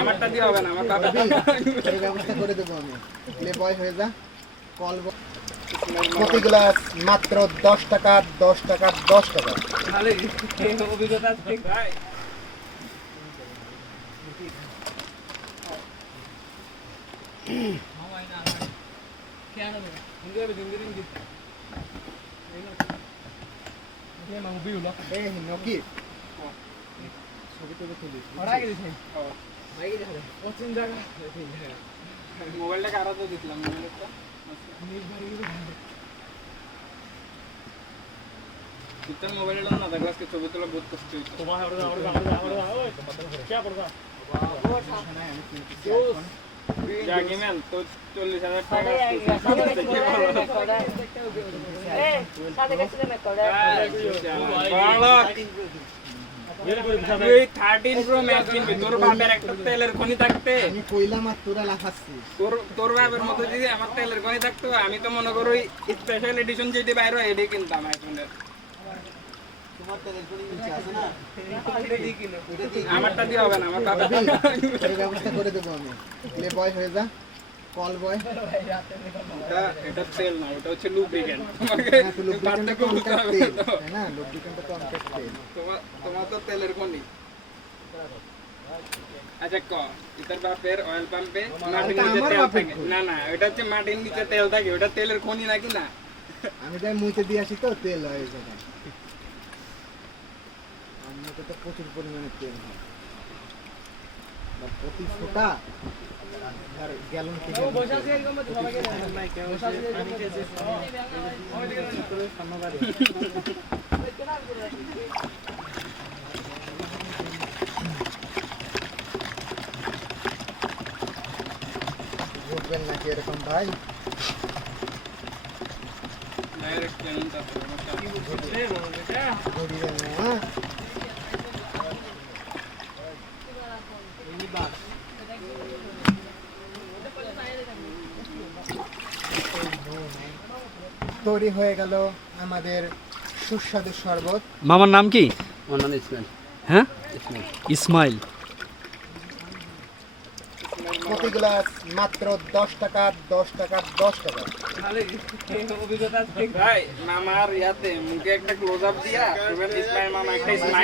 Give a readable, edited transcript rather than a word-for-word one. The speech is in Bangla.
আমারটা দিয়ে হবে না, আমার বাবা এই ব্যবস্থা করে দেবো আমি। প্লে বয় হয়ে যা। কল প্রতি গ্লাস মাত্র 10 টাকা 10 টাকা 10 টাকা। তাহলে অভিজ্ঞতা ঠিক ভাই। মোবাইলটা কারা তো দিলাম মোবাইলটা না দেখো আজকে ছবি তোলা বহুত কষ্ট হয়েছে। জাগিমেন তো 40,000 টাকা তেলের খনি থাকতে আমি কইলাম আর তোরা লাফাচ্ছিস। তোর বাবার মতো যদি আমার তেলের খনি থাকতো আমি তো মনে করি স্পেশাল এডিশন যেটি বাইরে হয় এটাই কিনতাম আইফোনের। আমারটা দিয়ে হবে না, আমার বাবা এই ব্যবস্থা করে দেবো আমি। প্লে বয় হয়ে যা। কল বয়। এটা তেল না, এটা হচ্ছে লুব্রিকেন্ট। তোমার তো তেলের খনি। আচ্ছা ক ইতার বাপের অয়েল পাম্পে মাটির নিচে তেল থাকে না? না, এটা হচ্ছে মাটির নিচে তেল থাকে, ওটা তেলের খনি নাকি না? আমি তাই মুইতে দিয়ে আসি তো তেল হয়ে যাবে। তো প্রচুর পরিমাণে তেল হয়, প্রতি ফোঁটা গ্যালন থেকে বুঝবেন নাকি এরকম ভাই? তৈরি হয়ে গেল আমাদের সুস্বাদু শরবত। মামার নাম কি? আমার নাম ইসমাইল। হ্যাঁ, ইসমাইল। প্রতি গ্লাস মাত্র 10 টাকা 10 টাকা 10 টাকা। তাহলে অভিজ্ঞতা ঠিক ভাই। মামার ইয়াতে মুখে একটা ক্লোজ আপ দিয়া ইসমাইল মামা একটা স্মাইল